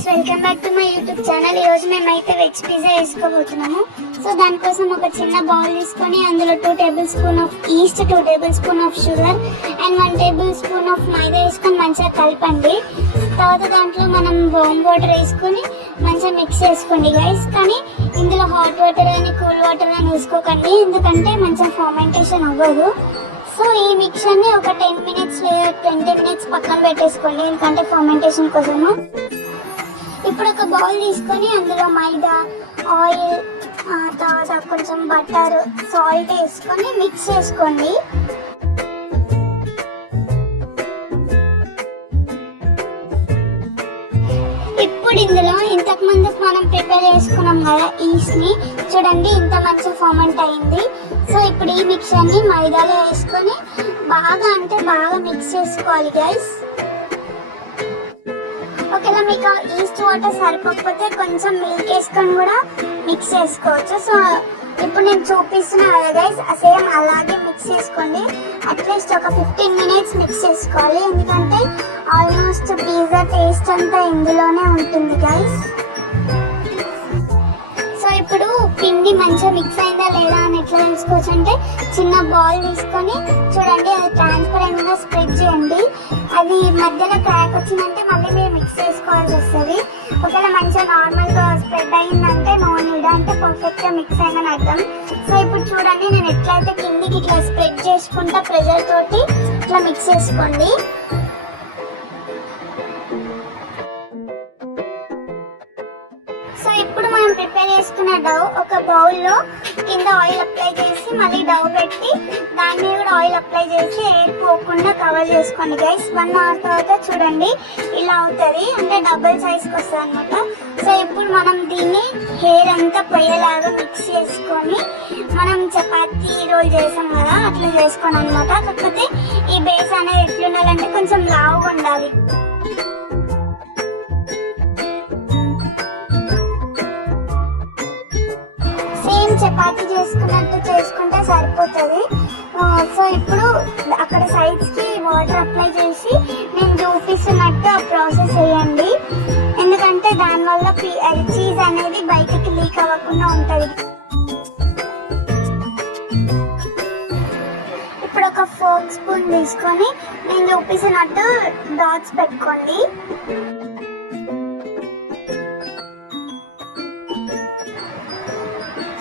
Guys, welcome back to my YouTube channel. ఈరోజు మేమైతే veg pizza వేసుకోబోతున్నాము. So దానికోసం ఒక చిన్న బౌల్ తీసుకొని అందులో 2 tablespoon of yeast, 2 tablespoon of sugar and 1 tablespoon of maida వేసుకొని మంచిగా కలపండి. తర్వాత దాంట్లో మనం వామ్ వాటర్ వేసుకొని మంచిగా మిక్స్ చేసుకోండి గైస్. కానీ ఇందులో హాట్ వాటర్ కానీ కూల్ వాటర్ కానీ వేసుకోకండి, ఎందుకంటే మంచిగా ఫర్మెంటేషన్ అవ్వదు. సో ఈ మిక్చర్ని ఒక 10 మినిట్స్ లేదా 20 మినిట్స్ పక్కన పెట్టేసుకోండి, ఎందుకంటే ఫర్మెంటేషన్ కోసము. ఇప్పుడు ఒక బౌల్ తీసుకొని అందులో మైదా, ఆయిల్, తర్వాత కొంచెం బటర్, సాల్ట్ వేసుకొని మిక్స్ చేసుకోండి. ఇప్పుడు ఇందులో ఇంతకుముందు మనం ప్రిపేర్ చేసుకున్నాం కదా ఈస్ట్ని, చూడండి ఇంత మంచి ఫర్మెంట్ అయింది. సో ఇప్పుడు ఈ మిక్చర్ని మైదాలో వేసుకొని బాగా మిక్స్ చేసుకోవాలి గైస్. ఒకవేళ మీకు ఈస్ట్ వాటర్ సరిపోకపోతే కొంచెం మిల్క్ వేసుకొని కూడా మిక్స్ చేసుకోవచ్చు. సో ఇప్పుడు నేను చూపిస్తున్నా కదా గైస్, సేమ్ అలాగే మిక్స్ చేసుకోండి. అట్లీస్ట్ ఒక 15 మినిట్స్ మిక్స్ చేసుకోవాలి, ఎందుకంటే ఆల్మోస్ట్ పిజ్జా టేస్ట్ అంతా ఇందులోనే ఉంటుంది గైస్. సో ఇప్పుడు పిండి మంచిగా మిక్స్ అయిందా లేదా అని ఎట్లా తెలుసుకోవచ్చు అంటే, చిన్న బాల్ తీసుకొని చూడండి, అది ట్రాన్స్పరెంట్గా స్ప్రెడ్ చేయండి. అది మధ్యలో క్రాక్ వచ్చిందంటే మళ్ళీ మీరు మిక్స్ చేసుకోవాల్సి వస్తుంది. ఒకవేళ మంచిగా నార్మల్గా స్ప్రెడ్ అయిందంటే నో నీడ్, అంటే పర్ఫెక్ట్గా మిక్స్ అయిందని అర్థం. సో ఇప్పుడు చూడండి, నేను ఎట్లయితే కిందికి ఇట్లా స్ప్రెడ్ చేసుకుంటా ప్రెషర్ తోటి ఇట్లా మిక్స్ చేసుకోండి. సో ఇప్పుడు మనం ప్రిపేర్ చేసుకున్న డౌ ఒక బౌల్లో కింద ఆయిల్ అప్లై చేసి మళ్ళీ డౌ పెట్టి దాని మీద కూడా ఆయిల్ అప్లై చేసి ఎయిర్ పోకుండా కవర్ చేసుకోండి గైస్. 1 అవర్ తర్వాత చూడండి ఇలా అవుతుంది, అంటే డబుల్ సైజ్కి వస్తుంది అనమాట. సో ఇప్పుడు మనం దీన్ని హెయిర్ అంతా పొయ్యేలాగా మిక్స్ చేసుకొని మనం చపాతీ రోల్ చేసాం కదా అట్లా చేసుకోండి అనమాట. కాకపోతే ఈ బేస్ అనేది ఎట్లుండాలంటే కొంచెం లావుగా ఉండాలి. చపాతీ చేసుకున్నట్టు చేసుకుంటే సరిపోతుంది. సో ఇప్పుడు అక్కడ సైడ్స్కి వాటర్ అప్లై చేసి నేను చూపిస్తున్నట్టు ఆ ప్రాసెస్ చేయండి, ఎందుకంటే దానివల్ల చీజ్ అనేది బయటికి లీక్ అవ్వకుండా ఉంటుంది. ఇప్పుడు ఒక ఫోర్క్ స్పూన్ తీసుకొని నేను చూపిస్తున్నట్టు డాట్స్ పెట్టుకోండి.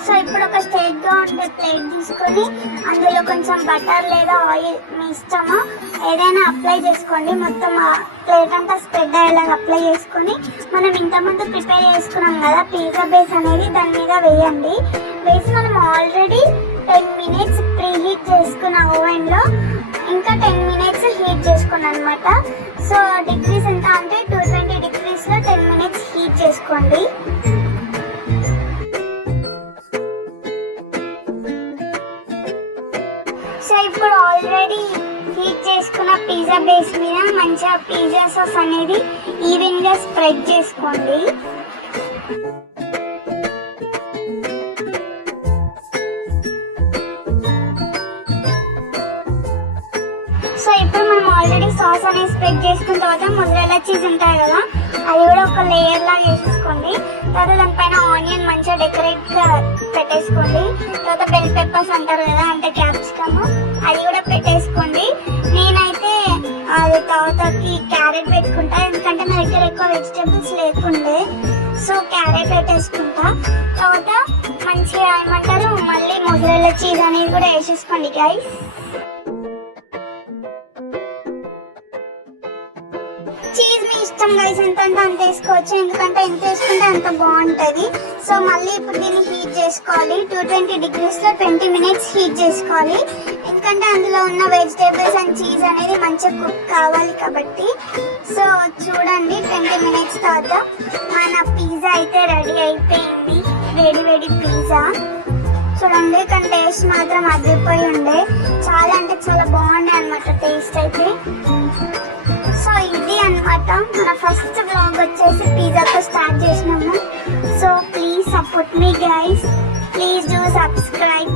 సో ఇప్పుడు ఒక స్ట్రైట్గా ఉండే ప్లేట్ తీసుకొని అందులో కొంచెం బటర్ లేదా ఆయిల్ మీ ఇష్టమా ఏదైనా అప్లై చేసుకోండి. మొత్తం ప్లేట్ అంతా స్ప్రెడ్ అయ్యేలాగా అప్లై చేసుకొని మనం ఇంతకుముందు ప్రిపేర్ చేసుకున్నాం కదా పిజ్జా బేస్ అనేది దాని మీద వేయండి. వేసి మనం ఆల్రెడీ 10 మినిట్స్ ప్రీ హీట్ చేసుకున్న ఓవెన్లో ఇంకా 10 మినిట్స్ హీట్ చేసుకున్నాను అనమాట. సో డిగ్రీస్ ఎంత అంటే 220 డిగ్రీస్లో 10 మినిట్స్ హీట్ చేసుకోండి. సో ఇప్పుడు ఆల్రెడీ హీట్ చేసుకున్న పిజ్జా బేస్ మీద మంచిగా పిజ్జా సాస్ అనేది ఈవెన్గా స్ప్రెడ్ చేసుకోండి. సో ఇప్పుడు మనం ఆల్రెడీ సాస్ అనేది స్ప్రెడ్ చేసుకున్న తర్వాత మొజరెల్లా చీజ్ ఉంటాయి కదా అది కూడా ఒక లేయర్ లాగా వేసేసుకోండి. తర్వాత దానిపైన ఆనియన్ మంచిగా డెకరేట్గా పెట్టేసుకోండి. తర్వాత బెల్ పెప్పర్స్ అంటారు కదా, అంటే క్యాప్సికమ్, అది కూడా పెట్టేసుకోండి. నేనైతే అది తర్వాతకి క్యారెట్ పెట్టుకుంటా, ఎందుకంటే నా దగ్గర ఎక్కువ వెజిటేబుల్స్ లేకుండే. సో క్యారెట్ పెట్టేసుకుంటా. తర్వాత మంచిగా ఏమంటారు మళ్ళీ మొజరెల్లా చీజ్ అనేది కూడా వేసేసుకోండి గైస్. చీజ్ మీ ఇష్టం గైస్, ఎంత అంటే అంత వేసుకోవచ్చు, ఎందుకంటే ఎంత వేసుకుంటే అంత బాగుంటుంది. సో మళ్ళీ ఇప్పుడు దీన్ని హీట్ చేసుకోవాలి. 220 డిగ్రీస్లో 20 మినిట్స్ హీట్ చేసుకోవాలి, ఎందుకంటే అందులో ఉన్న వెజిటేబుల్స్ అండ్ చీజ్ అనేది మంచిగా కుక్ కావాలి కాబట్టి. సో చూడండి 20 మినిట్స్ తర్వాత మన పిజ్జా అయితే రెడీ అయిపోయింది. వేడి వేడి పిజ్జా చూడండి, కానీ టేస్ట్ మాత్రం అదిరిపోయి ఉండే, చాలా అంటే చాలా బాగుండే అనమాట టేస్ట్ అయితే. సో ఇది అనమాట మన ఫస్ట్ వ్లాగ్ వచ్చేసి పిజ్జాతో స్టార్ట్ చేసినాము. So please support me guys, please do subscribe.